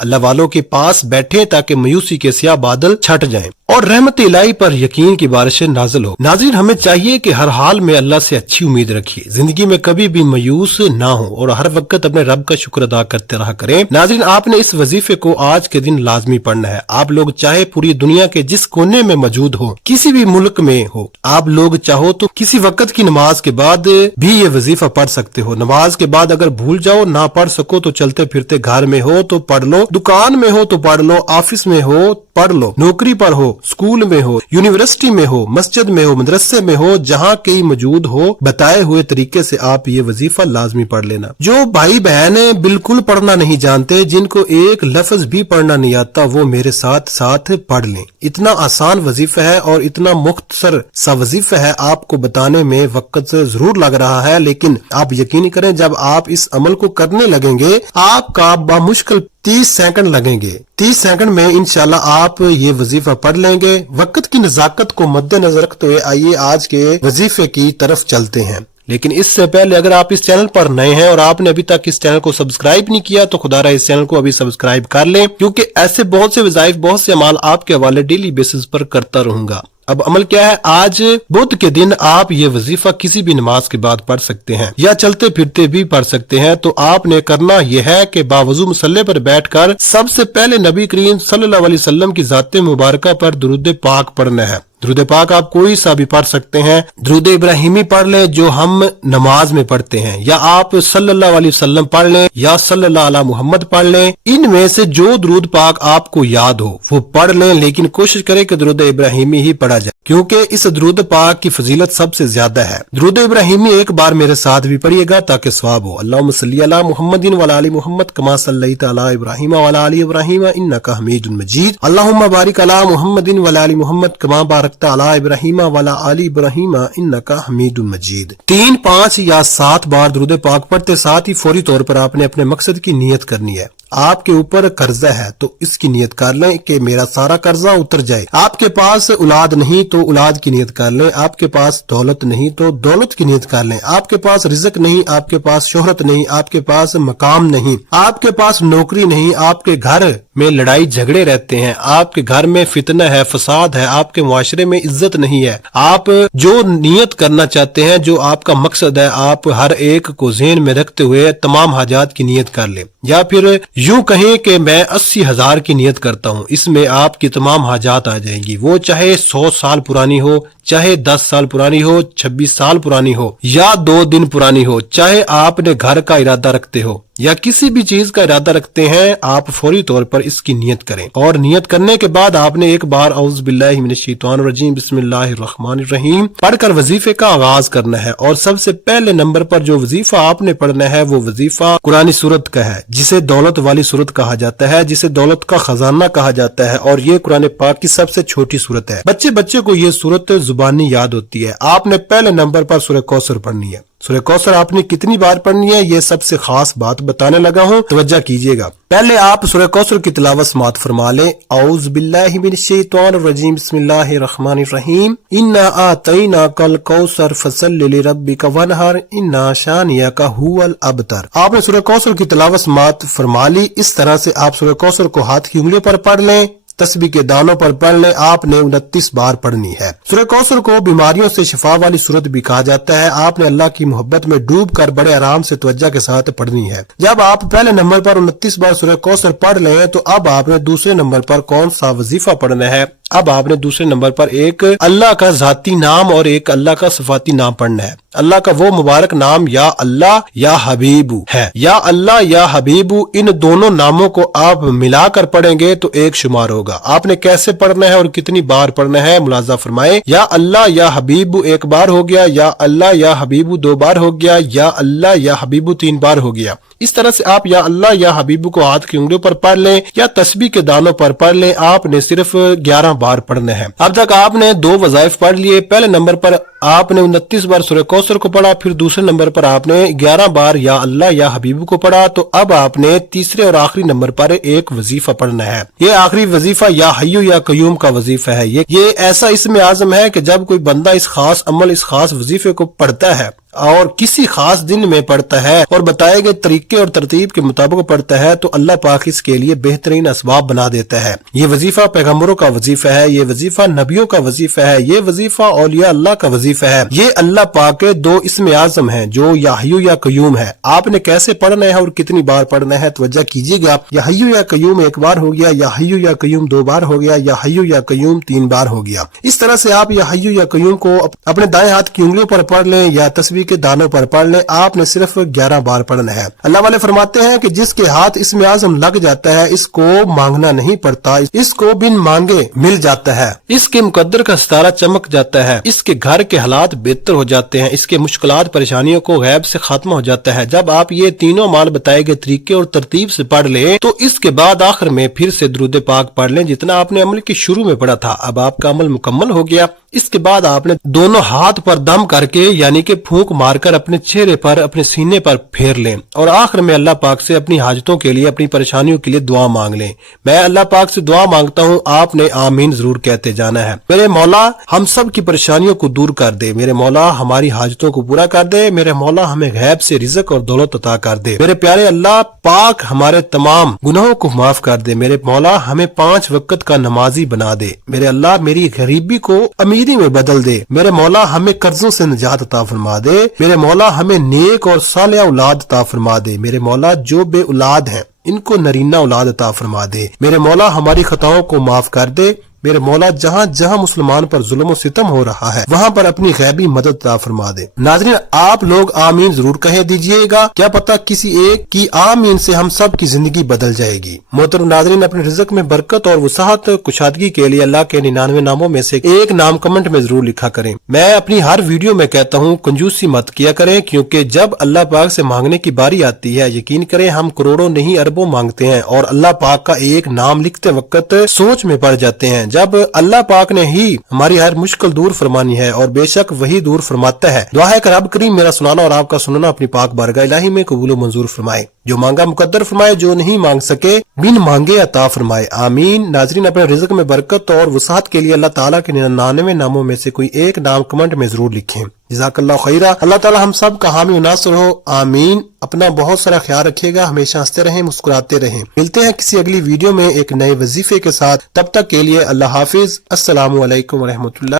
اللہ والوں کے پاس بیٹھیں تاکہ مایوسی کے سیاہ بادل چھٹ جائیں اور رحمت الہی پر یقین کی بارشیں نازل ہو۔ ناظرین، ہمیں چاہیے کہ ہر حال میں اللہ سے اچھی امید رکھیے، زندگی میں کبھی بھی مایوس نہ ہو اور ہر وقت اپنے رب کا شکر ادا کرتے رہا کریں۔ ناظرین، آپ نے اس وظیفے کو آج کے دن لازمی پڑھنا ہے۔ آپ لوگ چاہے پوری دنیا کے جس کونے میں موجود ہو، کسی بھی ملک میں ہو، آپ لوگ چاہو تو کسی وقت کی نماز کے بعد بھی یہ وظیفہ پڑھ سکتے ہو۔ نماز کے بعد اگر بھول جاؤ، نہ پڑھ سکو تو چلتے پھرتے گھر میں ہو تو پڑھ لو، دکان میں ہو تو پڑھ لو، آفس میں ہو پڑھ لو، نوکری پر ہو، اسکول میں ہو، یونیورسٹی میں ہو، مسجد میں ہو، مدرسے میں ہو، جہاں کہیں موجود ہو، بتائے ہوئے طریقے سے آپ یہ وظیفہ لازمی پڑھ لینا۔ جو بھائی بہنیں بالکل پڑھنا نہیں جانتے، جن کو ایک لفظ بھی پڑھنا نہیں آتا، وہ میرے ساتھ ساتھ پڑھ لیں۔ اتنا آسان وظیفہ ہے اور اتنا مختصر سا وظیفہ ہے، آپ کو بتانے میں وقت ضرور لگ رہا ہے، لیکن آپ یقین کریں جب آپ اس عمل کو کرنے لگیں گے، آپ کا بمشکل 30 سیکنڈ لگیں گے۔ 30 سیکنڈ میں انشاءاللہ آپ یہ وظیفہ پڑھ لیں گے۔ وقت کی نزاکت کو مد نظر رکھتے ہوئے آئیے آج کے وظیفے کی طرف چلتے ہیں، لیکن اس سے پہلے اگر آپ اس چینل پر نئے ہیں اور آپ نے ابھی تک اس چینل کو سبسکرائب نہیں کیا تو خدا رہا اس چینل کو ابھی سبسکرائب کر لیں، کیونکہ ایسے بہت سے وظائف، بہت سے اعمال آپ کے حوالے ڈیلی بیسس پر کرتا رہوں گا۔ اب عمل کیا ہے؟ آج بدھ کے دن آپ یہ وظیفہ کسی بھی نماز کے بعد پڑھ سکتے ہیں یا چلتے پھرتے بھی پڑھ سکتے ہیں۔ تو آپ نے کرنا یہ ہے کہ باوضو مصلی پر بیٹھ کر سب سے پہلے نبی کریم صلی اللہ علیہ وسلم کی ذات مبارکہ پر درود پاک پڑھنا ہے۔ درود پاک آپ کوئی سا بھی پڑھ سکتے ہیں، درود ابراہیمی پڑھ لیں جو ہم نماز میں پڑھتے ہیں، یا آپ صلی اللہ علیہ وسلم پڑھ لیں یا صلی اللہ علیہ محمد پڑھ لیں۔ ان میں سے جو درود پاک آپ کو یاد ہو وہ پڑھ لیں، لیکن کوشش کریں کہ درود ابراہیمی ہی پڑھا جائے، کیونکہ اس درود پاک کی فضیلت سب سے زیادہ ہے۔ درود ابراہیمی ایک بار میرے ساتھ بھی پڑھیے گا تاکہ ثواب ہو۔ اللہم صلی علی محمد وعلی آل محمد کما صلیت علی ابراہیم وعلی آل ابراہیم انک حمید مجید۔ اللہم بارک علی محمد وعلی آل محمد کما بارکت علی ابراہیم وعلی آل ابراہیم انک حمید مجید۔ 3، 5 یا 7 بار درود پاک پڑھتے ساتھ ہی فوری طور پر آپ نے اپنے مقصد کی نیت کرنی ہے۔ آپ کے اوپر قرضہ ہے تو اس کی نیت کر لیں کہ میرا سارا قرضہ اتر جائے۔ آپ کے پاس اولاد نہیں تو اولاد کی نیت کر لیں، آپ کے پاس دولت نہیں تو دولت کی نیت کر لیں، آپ کے پاس رزق نہیں، آپ کے پاس شہرت نہیں، آپ کے پاس مقام نہیں، آپ کے پاس نوکری نہیں، آپ کے گھر میں لڑائی جھگڑے رہتے ہیں، آپ کے گھر میں فتنہ ہے، فساد ہے، آپ کے معاشرے میں عزت نہیں ہے۔ آپ جو نیت کرنا چاہتے ہیں، جو آپ کا مقصد ہے، آپ ہر ایک کو ذہن میں رکھتے ہوئے تمام حاجات کی نیت کر لیں، یا پھر یوں کہیں کہ میں 80,000 کی نیت کرتا ہوں، اس میں آپ کی تمام حاجات آ جائیں گی، وہ چاہے 100 سال پرانی ہو، چاہے 10 سال پرانی ہو، 26 سال پرانی ہو، یا 2 دن پرانی ہو، چاہے آپ نے گھر کا ارادہ رکھتے ہو یا کسی بھی چیز کا ارادہ رکھتے ہیں، آپ فوری طور پر اس کی نیت کریں، اور نیت کرنے کے بعد آپ نے ایک بار اعوذ باللہ من الشیطان الرجیم بسم اللہ الرحمن الرحیم پڑھ کر وظیفے کا آغاز کرنا ہے۔ اور سب سے پہلے نمبر پر جو وظیفہ آپ نے پڑھنا ہے وہ وظیفہ قرآن سورت کا ہے، جسے دولت والی سورت کہا جاتا ہے، جسے دولت کا خزانہ کہا جاتا ہے، اور یہ قرآن پاک کی سب سے چھوٹی سورت ہے۔ بچے کو یہ سورت زبانی یاد ہوتی ہے۔ آپ نے پہلے نمبر پر سورہ کوثر پڑھنی ہے۔ سورہ کوثر آپ نے کتنی بار پڑھنی ہے یہ سب سے خاص بات بتانے لگا ہوں، توجہ کیجئے گا۔ پہلے آپ سورہ کوثر کی تلاوت سماعت فرما لیں۔ اعوذ باللہ من الشیطان الرجیم بسم اللہ الرحمن الرحیم انا اعطیناک الکوثر فصل لربک وانحر ان شانئک ھو الابتر۔ آپ نے سورہ کوثر کی تلاوت سماعت فرما لی۔ اس طرح سے آپ سورہ کوثر کو ہاتھ کی انگلیوں پر پڑھ لیں، تسبیح کے دانوں پر پڑھ لیں۔ آپ نے 29 بار پڑھنی ہے۔ سورہ کوثر کو بیماریوں سے شفا والی سورت بھی کہا جاتا ہے۔ آپ نے اللہ کی محبت میں ڈوب کر بڑے آرام سے توجہ کے ساتھ پڑھنی ہے۔ جب آپ پہلے نمبر پر 29 بار سورہ کوثر پڑھ لیں تو اب آپ نے دوسرے نمبر پر کون سا وظیفہ پڑھنا ہے؟ اب آپ نے دوسرے نمبر پر ایک اللہ کا ذاتی نام اور ایک اللہ کا صفاتی نام پڑھنا ہے۔ اللہ کا وہ مبارک نام یا اللہ یا حبیبو ہے۔ یا اللہ یا حبیبو، ان دونوں ناموں کو آپ ملا کر پڑھیں گے تو ایک شمار ہوگا۔ آپ نے کیسے پڑھنا ہے اور کتنی بار پڑھنا ہے ملاحظہ فرمائیں۔ یا اللہ یا حبیبو 1 بار ہو گیا، یا اللہ یا حبیبو 2 بار ہو گیا، یا اللہ یا حبیبو 3 بار ہو گیا۔ اس طرح سے آپ یا اللہ یا حبیبو کو ہاتھ کی انگلیوں پر پڑھ لیں یا تسبیح کے دانوں پر پڑھ لیں۔ آپ نے صرف 11 بار پڑھنا ہے۔ اب تک آپ نے 2 وظائف پڑھ لیے۔ پہلے نمبر پر آپ نے 29 بار سورہ کوثر کو پڑھا، پھر دوسرے نمبر پر آپ نے 11 بار یا اللہ یا حبیبو کو پڑھا، تو اب آپ نے تیسرے اور آخری نمبر پر ایک وظیفہ پڑھنا ہے۔ یہ آخری وظیفہ یا حیو یا قیوم کا وظیفہ ہے۔ یہ ایسا اسم اعظم ہے کہ جب کوئی بندہ اس خاص عمل، اس خاص وظیفے کو پڑھتا ہے، اور کسی خاص دن میں پڑھتا ہے اور بتائے گئے طریقے اور ترتیب کے مطابق پڑھتا ہے تو اللہ پاک اس کے لیے بہترین اسباب بنا دیتا ہے۔ یہ وظیفہ پیغمبروں کا وظیفہ ہے، یہ وظیفہ نبیوں کا وظیفہ ہے، یہ وظیفہ اولیاء اللہ کا وظیفہ ہے۔ یہ اللہ پاک کے 2 اسم اعظم ہیں جو یا حیو یا قیوم ہے۔ آپ نے کیسے پڑھنا ہے اور کتنی بار پڑھنا ہے توجہ کیجیے گا۔ یا حیو یا قیوم 1 بار ہو گیا، یا حیو یا قیوم 2 بار ہو گیا، یا حیو یا قیوم 3 بار ہو گیا۔ اس طرح سے آپ یا حیو یا قیوم کو اپنے دائیں ہاتھ کی انگلیوں پر پڑھ لیں یا تسبیح کے دانوں پر پڑھ لیں، آپ نے صرف 11 بار پڑھنا ہے۔ اللہ والے فرماتے ہیں کہ جس کے ہاتھ اسم اعظم لگ جاتا ہے اس کو مانگنا نہیں پڑتا، اس کو بن مانگے مل جاتا ہے، اس کے مقدر کا ستارہ چمک جاتا ہے، اس کے گھر کے حالات بہتر ہو جاتے ہیں، اس کے مشکلات پریشانیوں کو غیب سے ختم ہو جاتا ہے۔ جب آپ یہ تینوں مال بتائے گئے طریقے اور ترتیب سے پڑھ لیں تو اس کے بعد آخر میں پھر سے درود پاک پڑھ لیں جتنا آپ نے عمل کے شروع میں پڑھا تھا۔ اب آپ کا عمل مکمل ہو گیا۔ اس کے بعد آپ نے دونوں ہاتھ پر دم کر کے یعنی کہ پھونک مار کر اپنے چہرے پر اپنے سینے پر پھیر لیں اور آخر میں اللہ پاک سے اپنی حاجتوں کے لیے اپنی پریشانیوں کے لیے دعا مانگ لیں۔ میں اللہ پاک سے دعا مانگتا ہوں، آپ نے آمین ضرور کہتے جانا ہے۔ میرے مولا ہم سب کی پریشانیوں کو دور کر دے، میرے مولا ہماری حاجتوں کو پورا کر دے، میرے مولا ہمیں غیب سے رزق اور دولت عطا کر دے، میرے پیارے اللہ پاک ہمارے تمام گناہوں کو معاف کر دے، میرے مولا ہمیں 5 وقت کا نمازی بنا دے، میرے اللہ میری غریبی کو امیری میں بدل دے، میرے مولا ہمیں قرضوں سے نجات عطا فرما دے، میرے مولا ہمیں نیک اور صالح اولاد عطا فرما دے، میرے مولا جو بے اولاد ہیں ان کو نرینہ اولاد عطا فرما دے، میرے مولا ہماری خطاؤں کو معاف کر دے، میرے مولا جہاں جہاں مسلمان پر ظلم و ستم ہو رہا ہے وہاں پر اپنی غیبی مدد عطا فرما دے۔ ناظرین آپ لوگ آمین ضرور کہہ دیجئے گا، کیا پتا کسی ایک کی آمین سے ہم سب کی زندگی بدل جائے گی۔ محترم ناظرین اپنے رزق میں برکت اور وسعت کشادگی کے لیے اللہ کے 99 ناموں میں سے ایک نام کمنٹ میں ضرور لکھا کریں۔ میں اپنی ہر ویڈیو میں کہتا ہوں کنجوسی مت کیا کریں، کیونکہ جب اللہ پاک سے مانگنے کی باری آتی ہے یقین کریں ہم کروڑوں نہیں اربوں مانگتے ہیں اور اللہ پاک کا ایک نام لکھتے وقت سوچ میں پڑ جاتے ہیں، جب اللہ پاک نے ہی ہماری ہر مشکل دور فرمانی ہے اور بے شک وہی دور فرماتا ہے۔ دعا ہے کہ رب کریم میرا سنانا اور آپ کا سننا اپنی پاک بارگاہ الہی میں قبول و منظور فرمائے، جو مانگا مقدر فرمائے، جو نہیں مانگ سکے بن مانگے عطا فرمائے، آمین۔ ناظرین اپنے رزق میں برکت اور وسعت کے لیے اللہ تعالیٰ کے 99 ناموں میں سے کوئی ایک نام کمنٹ میں ضرور لکھیں۔ جزاک اللہ خیرہ۔ اللہ تعالیٰ ہم سب کا حامی و ناصر ہو، آمین۔ اپنا بہت سارا خیال رکھیے گا، ہمیشہ ہنستے رہیں، مسکراتے رہیں۔ ملتے ہیں کسی اگلی ویڈیو میں ایک نئے وظیفے کے ساتھ، تب تک کے لیے اللہ حافظ، السلام علیکم ورحمۃ اللہ۔